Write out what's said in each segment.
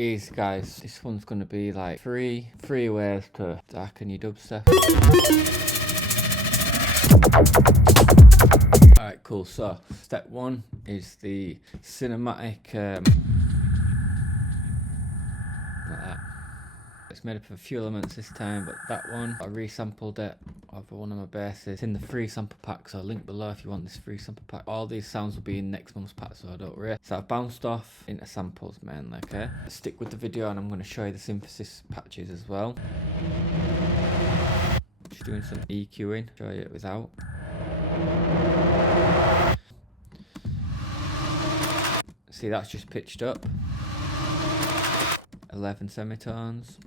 Easy guys, this one's gonna be like three ways to darken your dubstep. Alright, cool. So step one is the cinematic like that. It's made up of a few elements this time, but that one I resampled it over one of my basses. It's in the free sample pack, so link below if you want this free sample pack. All these sounds will be in next month's pack, so don't worry. So I've bounced off into samples mainly, okay? Stick with the video and I'm going to show you the synthesis patches as well. Just doing some EQing, show you it without. See, that's just pitched up. 11 semitones.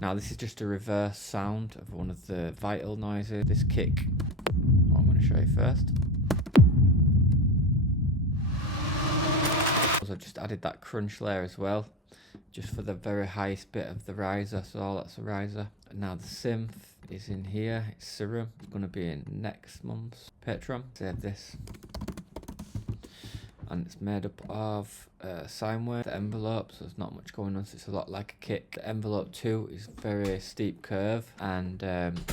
Now this is just a reverse sound of one of the vital noises. This kick, I'm going to show you first. So I've just added that crunch layer as well, just for the very highest bit of the riser, so that's a riser. And now the synth is in here, it's Serum. It's going to be in next month's Patreon. Save this. And it's made up of sine wave, the envelope, so there's not much going on, so it's a lot like a kick. The envelope 2 is very steep curve and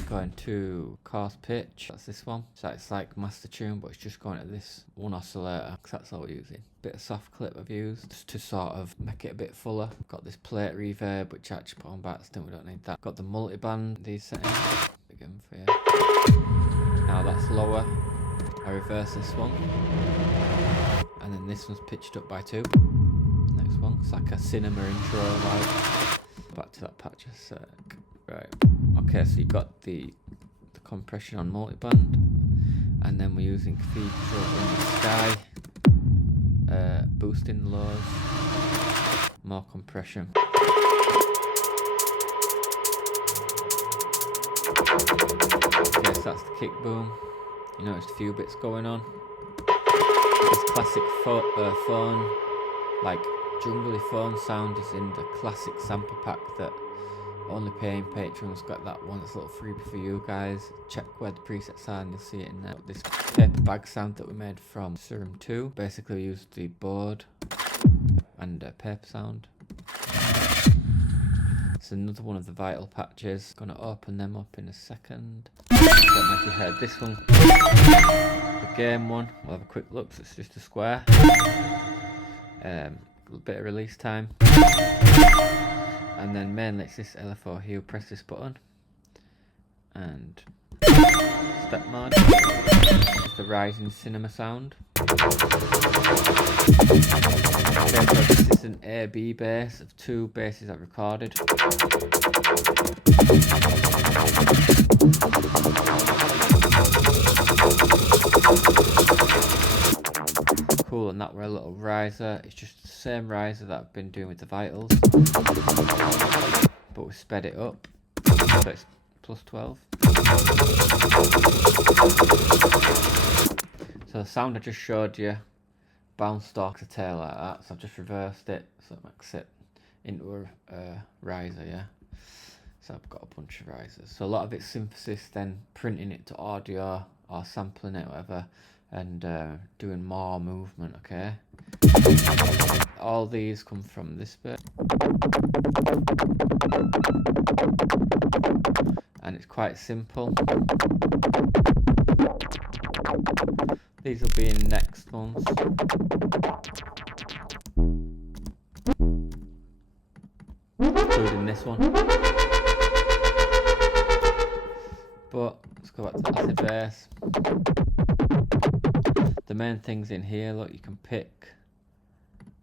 going to coarse pitch. That's this one. So it's like master tune, but it's just going to this one oscillator, because that's all we're using. Bit of soft clip I've used just to sort of make it a bit fuller. Got this plate reverb, which I actually put on by accident, we don't need that. Got the multiband, these settings, again for you. Now that's lower. I reverse this one. And then this one's pitched up by 2. Next one, it's like a cinema intro, like. Back to that patch a sec. Right. Okay, so you've got the compression on multiband, and then we're using cathedral in the sky, boosting lows, more compression. Okay, so that's the kick boom. You noticed a few bits going on. This classic phone, like jungly phone sound, is in the classic sample pack that only paying patrons got. That one. It's a little freebie for you guys. Check where the presets are and you'll see it in there. This paper bag sound that we made from Serum 2. Basically we used the board and paper sound. It's another one of the vital patches. Gonna open them up in a second. Don't know if you heard this one. The game one, we'll have a quick look, so it's just a square. A little bit of release time. And then mainly it's this LFO here, press this button. And step mode. It's the rising cinema sound. Okay, so this is an A-B bass of 2 basses I've recorded. Cool, and that were a little riser. It's just the same riser that I've been doing with the vitals, but we sped it up, so it's plus 12. So the sound I just showed you bounced off the tail like that, so I've just reversed it so it makes it into a riser, yeah. So I've got a bunch of risers. So a lot of it's synthesis, then printing it to audio or sampling it, whatever, and doing more movement, okay? All these come from this bit. And it's quite simple. These will be in next month. Including this one. But let's go back to the acid bass. The main things in here, look, you can pick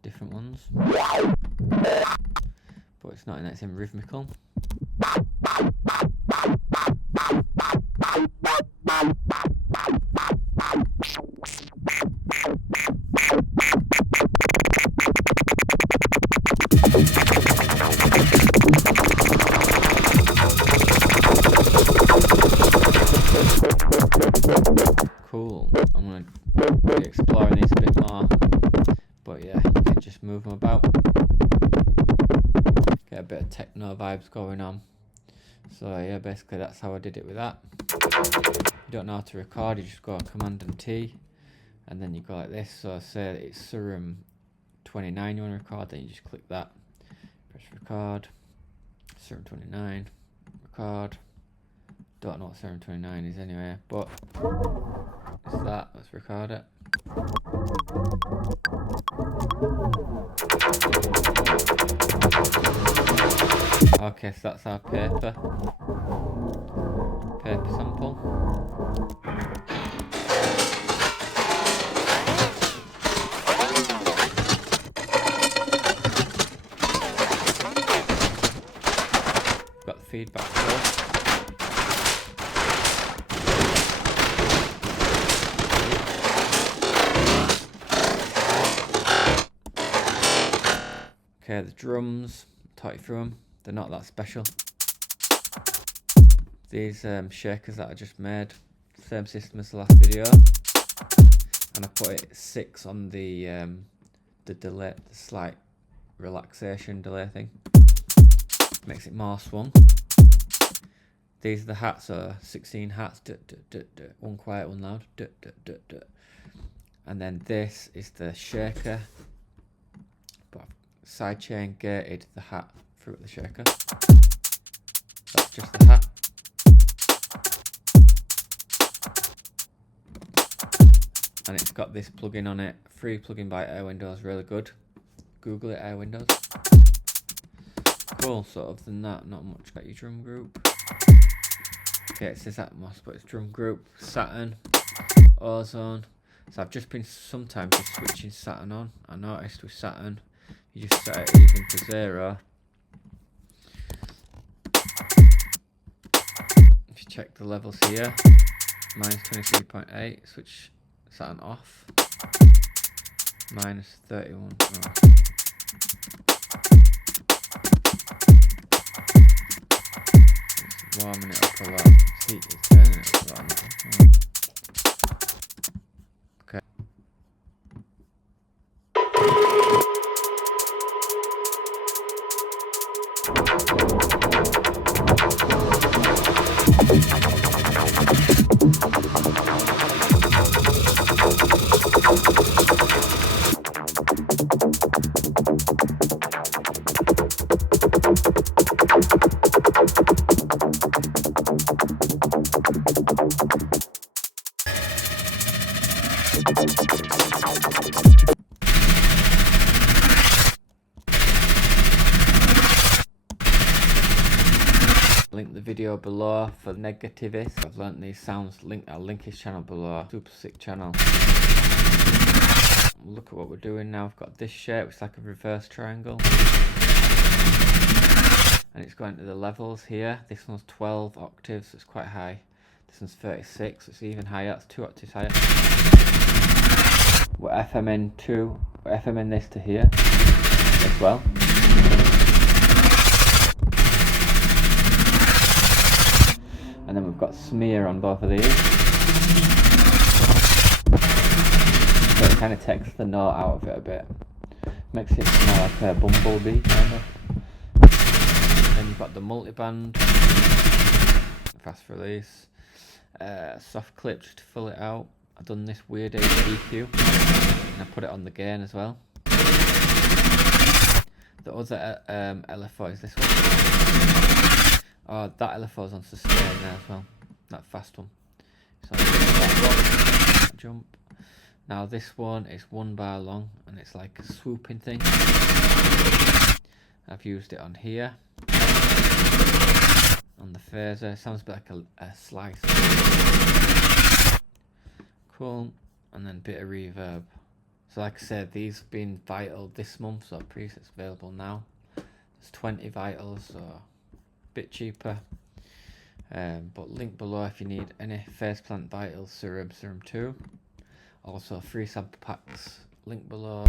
different ones. But it's not in that, it's in rhythmical. Cool. I'm going to be exploring these a bit more, but yeah, you can just move them about, get a bit of techno vibes going on. So yeah, basically that's how I did it with that. If you don't know how to record, you just go Command and T, and then you go like this. So say it's Serum 29 you want to record, then you just click that, Press record. Serum 29. Record. Don't know what Serum 29 is anyway, but it's that. Let's record it. Okay, so that's our paper sample. Got the feedback first. Okay, the drums, talk you through them. They're not that special. These shakers that I just made, same system as the last video, and I put it 6 on the delay, the slight relaxation delay thing. Makes it more swung. These are the hats, 16 hats, one quiet, one loud, and then this is the shaker. But I've sidechain gated the hat through the shaker. That's just the hat. And it's got this plugin on it, free plugin by Air Windows, really good. Google it, Air Windows. Cool, so other than that, not much. Got your drum group. Okay, it says Atmos, but it's drum group, Saturn, Ozone. So I've just been sometimes just switching Saturn on. I noticed with Saturn, you just set it even to 0. If you check the levels here, minus 23.8, switch Saturn off, minus 31. Oh. It's warming it up a lot. It's turning it up a lot now. Oh. Okay. Link the video below for negativists. I've learnt these sounds. I'll link his channel below. Super sick channel. Look at what we're doing now. I've got this shape, it's like a reverse triangle. And it's going to the levels here. This one's 12 octaves, so it's quite high. This one's 36, so it's even higher. That's 2 octaves higher. We're FMN2. We're FMN this to here as well. And then we've got smear on both of these. So it kind of takes the note out of it a bit. Makes it more like a bumblebee kind of. Then you've got the multiband. Fast release. Soft clip just to fill it out. I've done this weird EQ. And I put it on the gain as well. The other LFO is this one. Oh, that LFO is on sustain there as well. That fast one. So that jump. Now this one is 1 bar long and it's like a swooping thing. I've used it on here. On the phaser. It sounds a bit like a slice. Cool. And then a bit of reverb. So like I said, these have been vital this month, so presets available now. There's 20 vitals, so bit cheaper, but link below if you need any Faceplant Vitals, Serum 2, also free sample packs, link below.